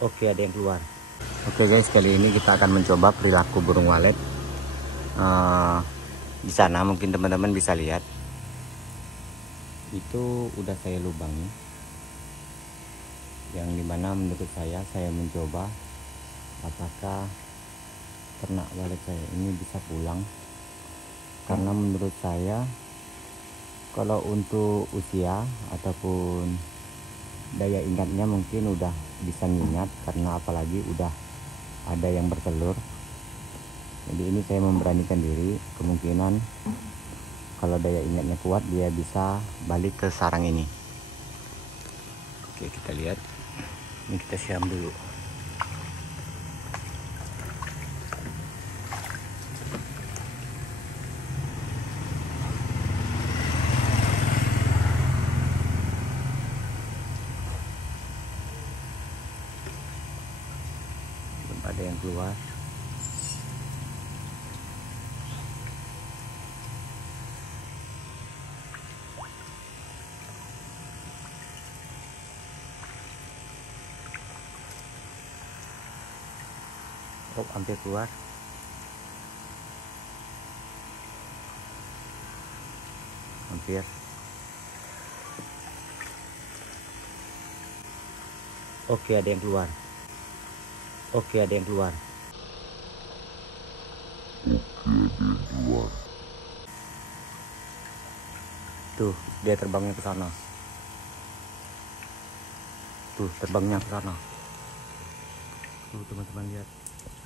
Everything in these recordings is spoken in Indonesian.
Oke, ada yang keluar. Oke guys, kali ini kita akan mencoba perilaku burung walet. Di sana mungkin teman-teman bisa lihat, itu udah saya lubangi, yang dimana menurut saya mencoba apakah ternak walet saya ini bisa pulang. Karena menurut saya kalau untuk usia ataupun daya ingatnya mungkin udah bisa ngingat, karena apalagi udah ada yang bertelur. Jadi ini saya memberanikan diri, kemungkinan kalau daya ingatnya kuat dia bisa balik ke sarang ini. Oke, kita lihat. Ini kita siram dulu. Belum ada yang keluar. Oh, hampir keluar. Hampir. Oke, ada yang keluar. Oke, ada yang keluar. Tuh, dia terbangnya ke sana. Tuh, terbangnya ke sana. Tuh, teman-teman lihat.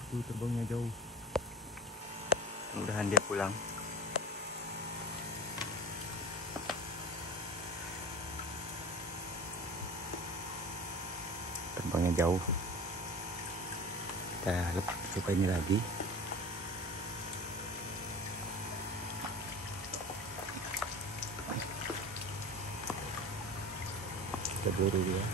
Tuh, terbangnya jauh. Mudah-mudahan dia pulang. Terbangnya jauh. Kita coba ini lagi. Kita buru dia.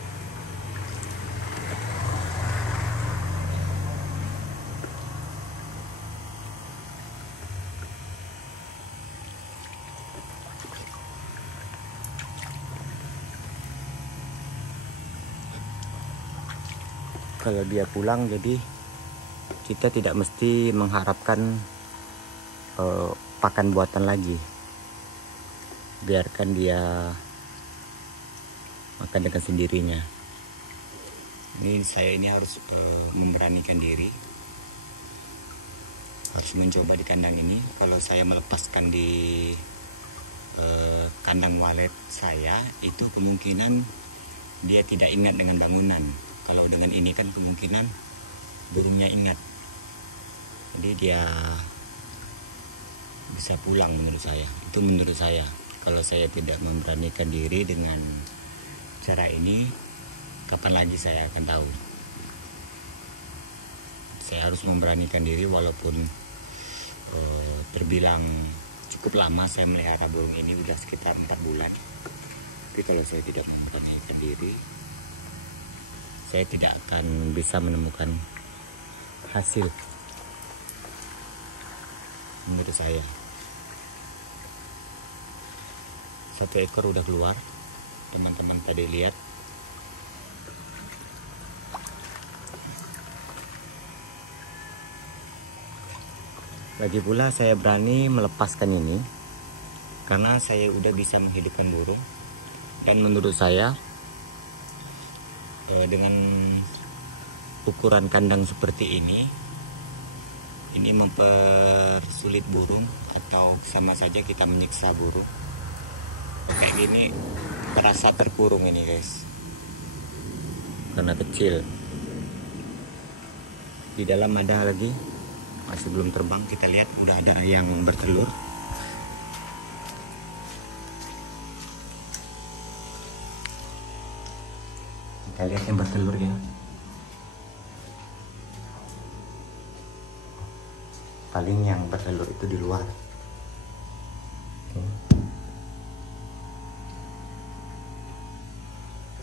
Kalau dia pulang, jadi kita tidak mesti mengharapkan pakan buatan lagi. Biarkan dia makan dengan sendirinya. Ini saya ini harus memberanikan diri, harus mencoba di kandang ini. Kalau saya melepaskan di kandang walet saya, itu kemungkinan dia tidak ingat dengan bangunan. Kalau dengan ini kan kemungkinan burungnya ingat, jadi dia bisa pulang menurut saya. Itu menurut saya. Kalau saya tidak memberanikan diri dengan cara ini, kapan lagi saya akan tahu? Saya harus memberanikan diri, walaupun terbilang cukup lama saya melihara burung ini, udah sekitar 4 bulan. Tapi kalau saya tidak memberanikan diri, saya tidak akan bisa menemukan hasil menurut saya. 1 ekor udah keluar, teman-teman tadi lihat. Lagi pula saya berani melepaskan ini karena saya udah bisa menghidupkan burung, dan menurut saya dengan ukuran kandang seperti ini mempersulit burung, atau sama saja kita menyiksa burung. Kayak gini terasa terkurung ini guys, karena kecil. Di dalam ada lagi, masih belum terbang. Kita lihat udah ada yang bertelur. Kita lihat yang bertelur ya. Paling yang bertelur itu di luar. Oke.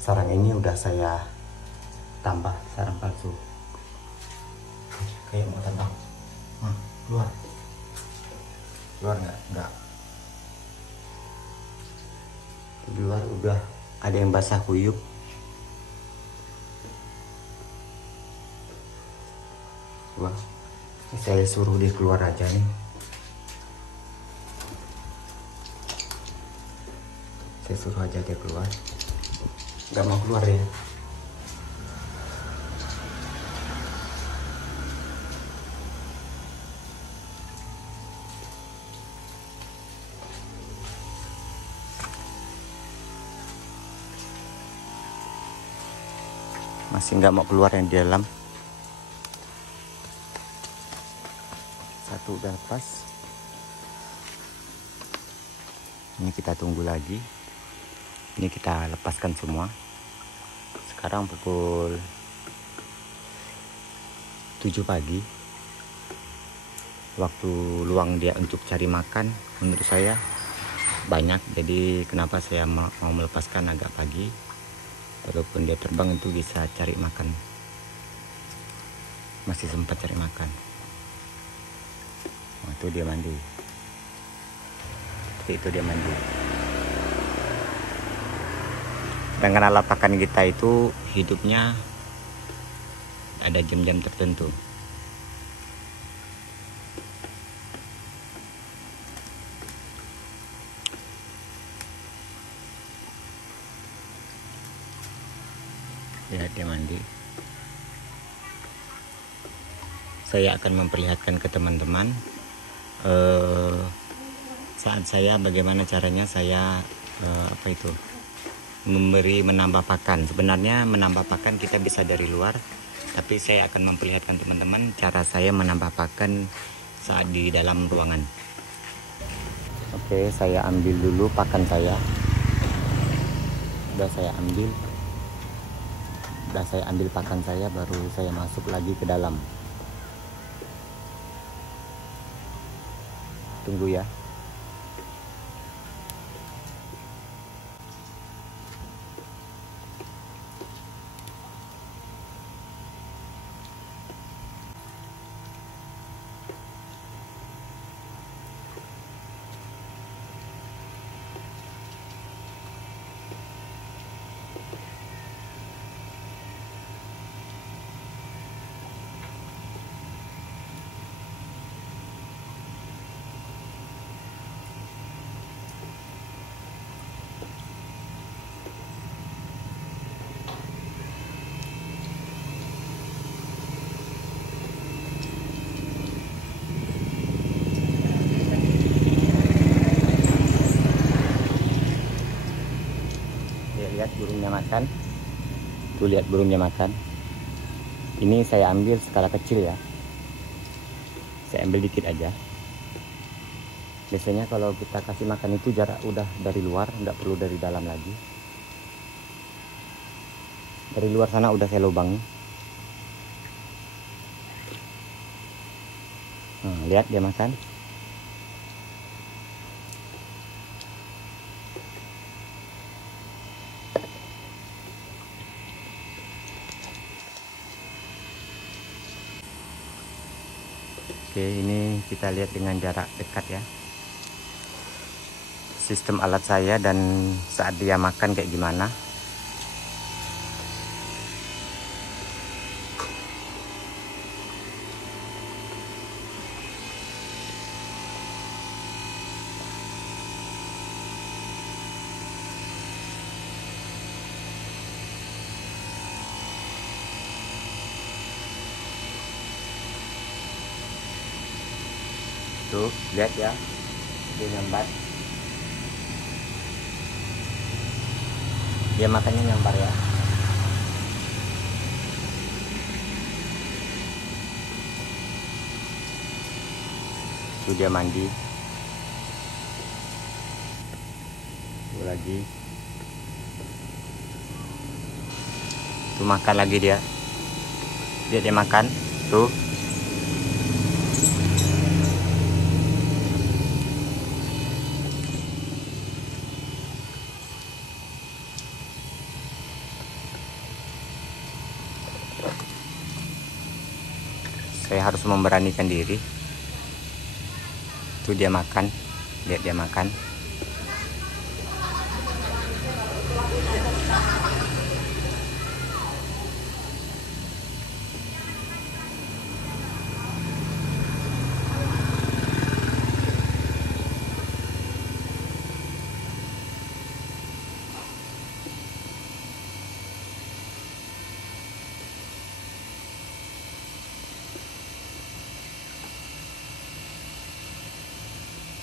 Sarang ini udah saya tambah sarang palsu. Kayak mau terbang. Keluar. Keluar nggak? Di luar udah ada yang basah kuyup. Wah, saya suruh dia keluar aja nih. Saya suruh aja dia keluar. Nggak mau keluar ya. Masih nggak mau keluar yang di dalam. Satu udah lepas. Ini kita tunggu lagi. Ini kita lepaskan semua. Sekarang pukul 7 pagi. Waktu luang dia untuk cari makan menurut saya banyak. Jadi kenapa saya mau melepaskan agak pagi. Walaupun dia terbang itu bisa cari makan. Masih sempat cari makan. Oh, itu dia mandi. Itu dia mandi. Dengan alat pakan kita itu hidupnya ada jam-jam tertentu. Lihat dia mandi. Saya akan memperlihatkan ke teman-teman saat saya bagaimana caranya saya menambah pakan. Sebenarnya menambah pakan kita bisa dari luar, tapi saya akan memperlihatkan teman-teman cara saya menambah pakan saat di dalam ruangan. Oke, saya ambil dulu pakan saya. Udah saya ambil pakan saya, baru saya masuk lagi ke dalam. Tunggu ya. Lihat burungnya makan. Tuh, lihat burungnya makan. Ini saya ambil skala kecil ya. Saya ambil dikit aja. Biasanya kalau kita kasih makan itu jarak udah dari luar, nggak perlu dari dalam lagi. Dari luar sana udah saya lubangi. Nah, lihat dia makan. Oke, ini kita lihat dengan jarak dekat ya. Sistem alat saya dan saat dia makan kayak gimana. Tuh, lihat ya, dia nyambar. Dia makannya nyambar ya. Tuh dia mandi. Tuh lagi. Tuh makan lagi dia. Dia makan. Tuh. Saya harus memberanikan diri. Itu dia makan. Lihat dia makan.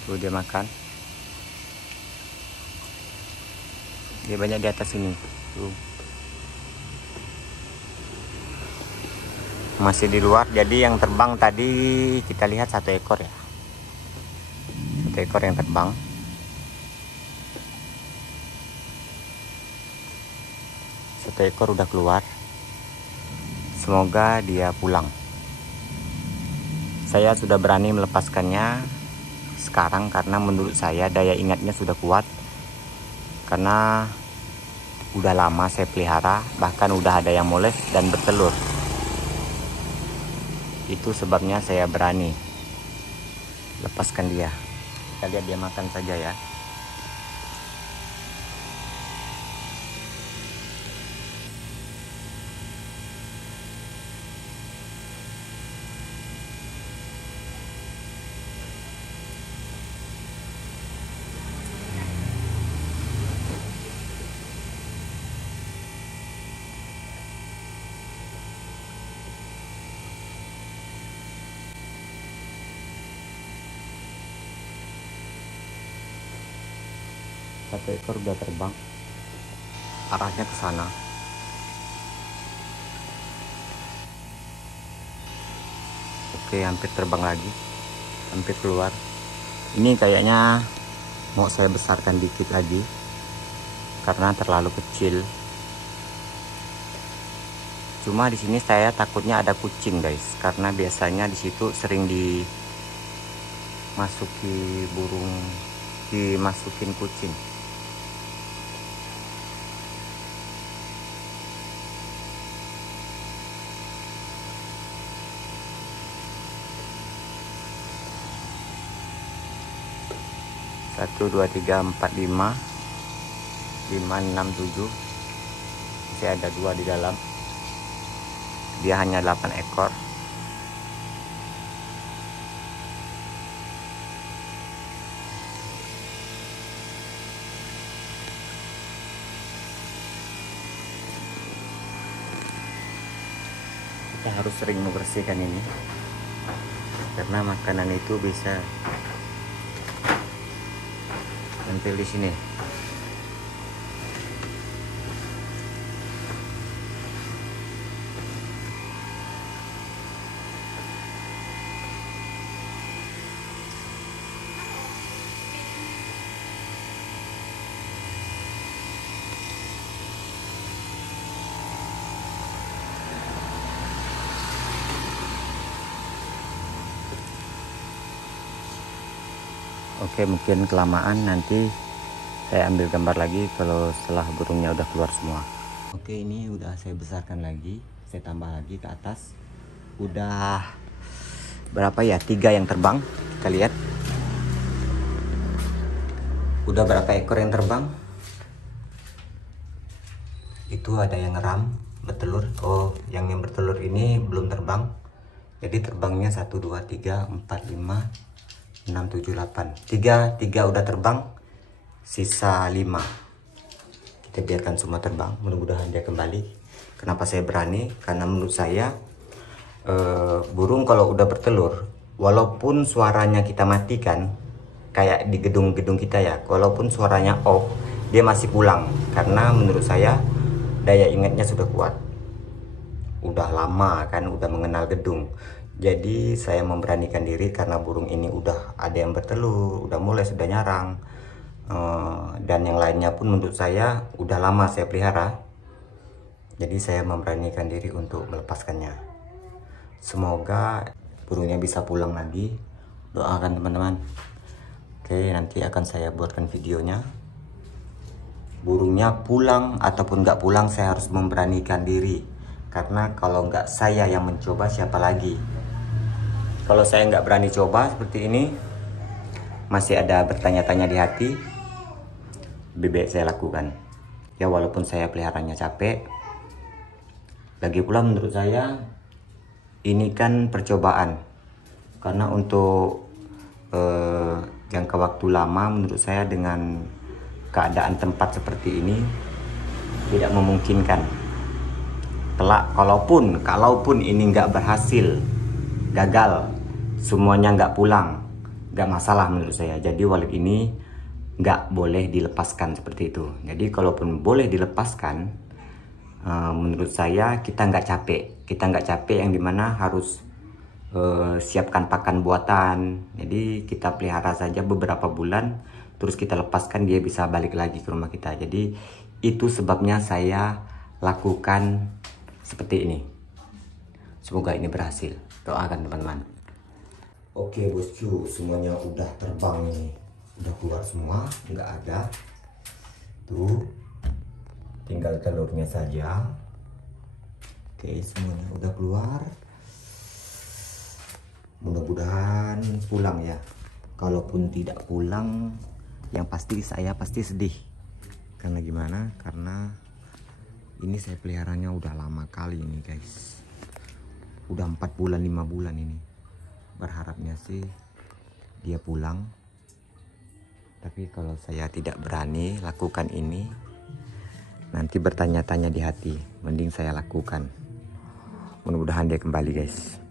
Tuh dia makan. Dia banyak di atas sini. Tuh. Masih di luar. Jadi yang terbang tadi kita lihat 1 ekor ya. 1 ekor yang terbang. Satu ekor udah keluar. Semoga dia pulang. Saya sudah berani melepaskannya sekarang karena menurut saya daya ingatnya sudah kuat. Karena udah lama saya pelihara, bahkan udah ada yang moles dan bertelur. Itu sebabnya saya berani lepaskan dia. Kita lihat dia makan saja ya. Satu ekor udah terbang, arahnya ke sana. Oke, hampir terbang lagi, hampir keluar. Ini kayaknya mau saya besarkan dikit lagi karena terlalu kecil. Cuma di sini saya takutnya ada kucing guys, karena biasanya di situ sering dimasukin kucing. Satu, dua, tiga, empat, lima, 5, 6, 7. Masih ada 2 di dalam. Dia hanya 8 ekor. Kita harus sering membersihkan ini karena makanan itu bisa nempel di sini. Oke, mungkin kelamaan, nanti saya ambil gambar lagi kalau setelah burungnya udah keluar semua. Oke, ini udah saya besarkan lagi, saya tambah lagi ke atas. Udah berapa ya? 3 yang terbang. Kita lihat. Udah berapa ekor yang terbang? Itu ada yang ngeram, bertelur. Oh, yang bertelur ini belum terbang. Jadi terbangnya 1, 2, 3, 4, 5, 6, 7, 8. 3 udah terbang, sisa 5. Kita biarkan semua terbang, mudah-mudahan dia kembali. Kenapa saya berani? Karena menurut saya burung kalau udah bertelur, walaupun suaranya kita matikan, kayak di gedung-gedung kita ya, walaupun suaranya off, dia masih pulang. Karena menurut saya daya ingatnya sudah kuat. Udah lama kan, udah mengenal gedung. Jadi saya memberanikan diri karena burung ini udah ada yang bertelur, udah mulai sudah nyarang, dan yang lainnya pun menurut saya udah lama saya pelihara. Jadi saya memberanikan diri untuk melepaskannya. Semoga burungnya bisa pulang lagi. Doakan teman-teman. Oke, nanti akan saya buatkan videonya. Burungnya pulang ataupun nggak pulang, saya harus memberanikan diri. Karena kalau nggak saya yang mencoba, siapa lagi? Kalau saya nggak berani coba seperti ini, masih ada bertanya-tanya di hati, lebih baik saya lakukan. Ya walaupun saya peliharanya capek. Lagi pula menurut saya, ini kan percobaan. Karena untuk jangka waktu lama, menurut saya dengan keadaan tempat seperti ini, tidak memungkinkan. Kelak kalaupun ini nggak berhasil, gagal, semuanya nggak pulang, nggak masalah menurut saya. Jadi wallet ini nggak boleh dilepaskan seperti itu. Jadi kalaupun boleh dilepaskan, menurut saya kita nggak capek yang dimana harus siapkan pakan buatan. Jadi kita pelihara saja beberapa bulan, terus kita lepaskan, dia bisa balik lagi ke rumah kita. Jadi itu sebabnya saya lakukan seperti ini. Semoga ini berhasil, doakan teman-teman. Oke bosku, semuanya udah terbang nih, udah keluar semua, nggak ada. Tuh, tinggal telurnya saja. Oke, semuanya udah keluar. Mudah-mudahan pulang ya. Kalaupun tidak pulang, yang pasti saya pasti sedih. Karena gimana? Karena ini saya peliharanya udah lama kali ini guys. Udah 4 bulan 5 bulan ini. Berharapnya sih dia pulang. Tapi kalau saya tidak berani lakukan ini, nanti bertanya-tanya di hati. Mending saya lakukan. Mudah-mudahan dia kembali guys.